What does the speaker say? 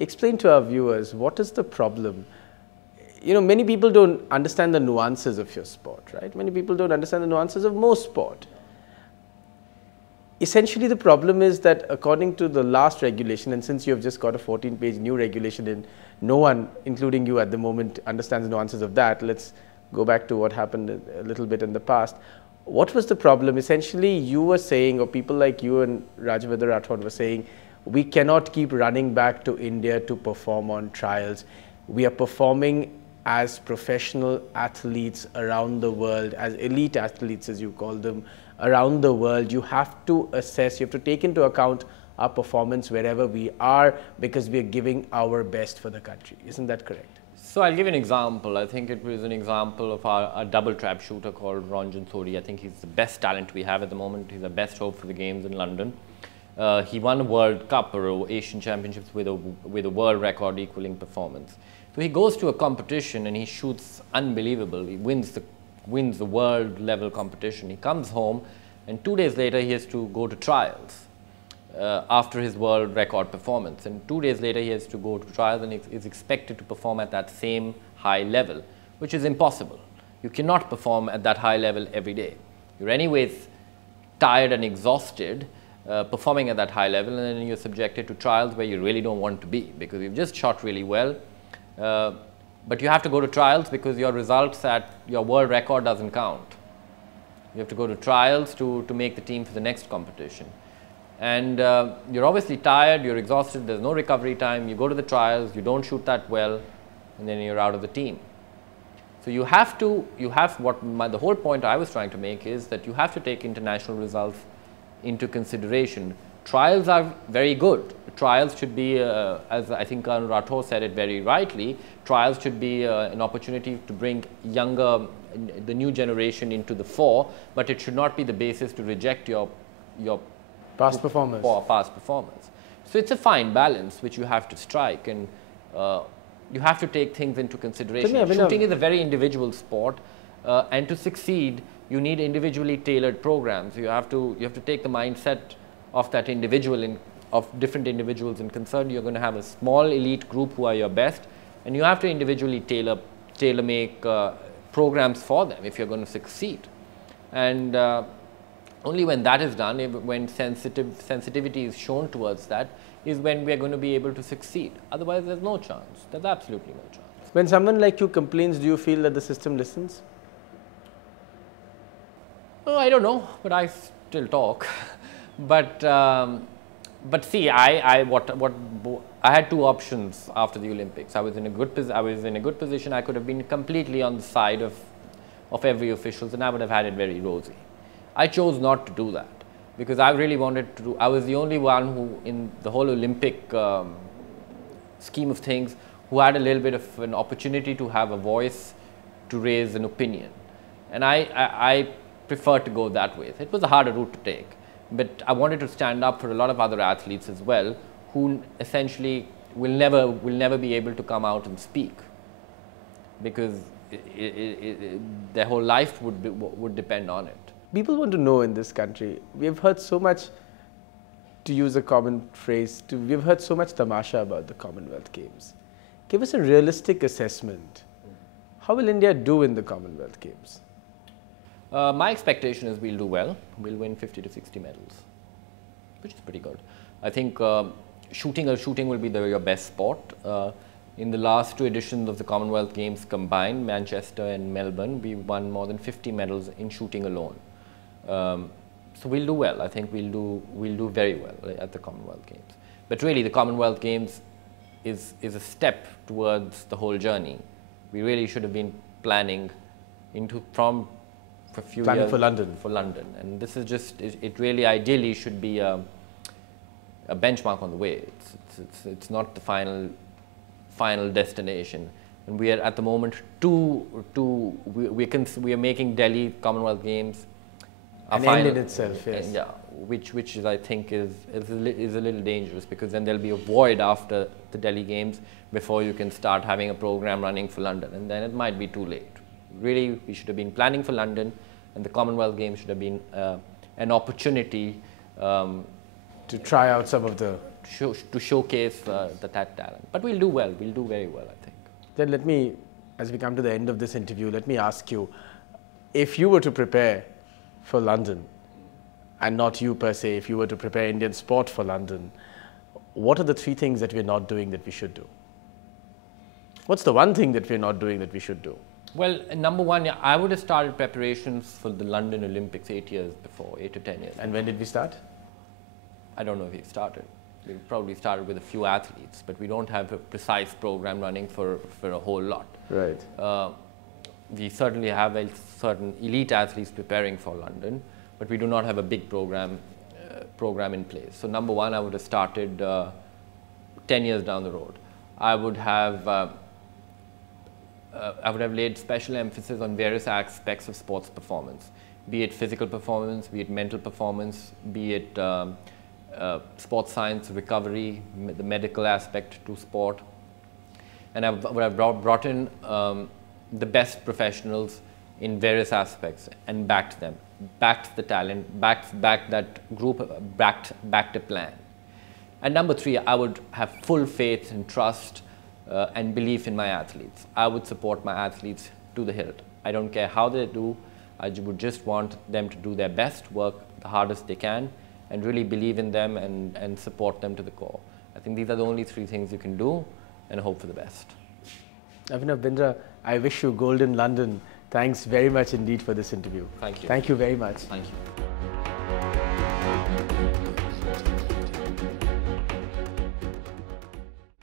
explain to our viewers, what is the problem? You know, many people don't understand the nuances of your sport, right? Many people don't understand the nuances of most sport. Essentially, the problem is that according to the last regulation, and since you have just got a 14-page new regulation and no one, including you at the moment, understands the nuances of that, let's go back to what happened a little bit in the past. What was the problem? Essentially, you were saying, or people like you and Rajavardhan Rathod were saying, we cannot keep running back to India to perform on trials. We are performing as professional athletes around the world, as elite athletes, as you call them, around the world. You have to assess, you have to take into account our performance wherever we are, because we are giving our best for the country. Isn't that correct? So I'll give you an example. I think it was an example of a double trap shooter called Ranjan Sodhi. I think he's the best talent we have at the moment. He's the best hope for the games in London. He won a World Cup or Asian Championships with a world record equaling performance. So he goes to a competition and he shoots unbelievable. He wins the world level competition. He comes home and 2 days later he has to go to trials after his world record performance. And 2 days later he has to go to trials and is expected to perform at that same high level, which is impossible. You cannot perform at that high level every day. You're anyways tired and exhausted performing at that high level, and then you're subjected to trials where you really don't want to be, because you've just shot really well. But you have to go to trials because your results at your world record doesn't count. You have to go to trials to make the team for the next competition. And you're obviously tired, you're exhausted, there's no recovery time, you go to the trials, you don't shoot that well, and then you're out of the team. So the whole point I was trying to make is that you have to take international results into consideration. Trials are very good. Trials should be, as I think Rathod said it very rightly, trials should be an opportunity to bring the new generation into the fore, but it should not be the basis to reject your past performers. So it's a fine balance which you have to strike, and you have to take things into consideration. Shooting is a very individual sport, and to succeed, you need individually tailored programs. You have to take the mindset of that individual, of different individuals in concern. You're going to have a small elite group who are your best, and you have to individually tailor make programs for them if you're going to succeed. And only when that is done, when sensitivity is shown towards that, is when we are going to be able to succeed. Otherwise, there's no chance. There's absolutely no chance. When someone like you complains, do you feel that the system listens? Oh, I don't know, but I still talk. But see, I had two options after the Olympics. I was in a good position. I could have been completely on the side of every officials, and I would have had it very rosy. I chose not to do that because I really wanted to. I was the only one who, in the whole Olympic scheme of things, who had a little bit of an opportunity to have a voice, to raise an opinion, and I preferred to go that way. It was a harder route to take. But I wanted to stand up for a lot of other athletes as well, who essentially will never be able to come out and speak, because their whole life would depend on it. People want to know in this country. We have heard so much, to use a common phrase, we have heard so much tamasha about the Commonwealth Games. Give us a realistic assessment. How will India do in the Commonwealth Games? My expectation is we'll do well. We'll win 50 to 60 medals, which is pretty good. I think shooting will be your best sport. In the last two editions of the Commonwealth Games combined, Manchester and Melbourne, we won more than 50 medals in shooting alone. So we'll do well. I think we'll do very well at the Commonwealth Games. But really, the Commonwealth Games is a step towards the whole journey. We really should have been planning for a few years for London. And this is just, it really ideally should be a benchmark on the way. It's not the final destination. And we are at the moment we are making Delhi Commonwealth Games an end in itself, yes. Yeah, which is, I think is a little dangerous, because then there'll be a void after the Delhi Games before you can start having a program running for London, and then it might be too late. Really, we should have been planning for London, and the Commonwealth Games should have been an opportunity to try out some of the to showcase that talent. But we'll do well. We'll do very well, I think. Then let me, as we come to the end of this interview, let me ask you, if you were to prepare for London, and not you per se, if you were to prepare Indian sport for London, what are the 3 things that we're not doing that we should do? What's the one thing that we're not doing that we should do? Well, number one, yeah, I would have started preparations for the London Olympics 8 years before, 8 to 10 years. And when did we start? I don't know if we started. We probably started with a few athletes, but we don't have a precise program running for a whole lot. Right. We certainly have certain elite athletes preparing for London, but we do not have a big program in place. So number one, I would have started 10 years down the road. I would have laid special emphasis on various aspects of sports performance, be it physical performance, be it mental performance, be it sports science, recovery, the medical aspect to sport. And I would have brought in the best professionals in various aspects and backed them, backed the talent, backed that group, backed a plan. And number 3, I would have full faith and trust and belief in my athletes. I would support my athletes to the hilt. I don't care how they do. I would just want them to do their best, work the hardest they can, and really believe in them and support them to the core. I think these are the only 3 things you can do, and hope for the best. Abhinav Bindra, I wish you gold in London. Thanks very much indeed for this interview. Thank you. Thank you very much. Thank you.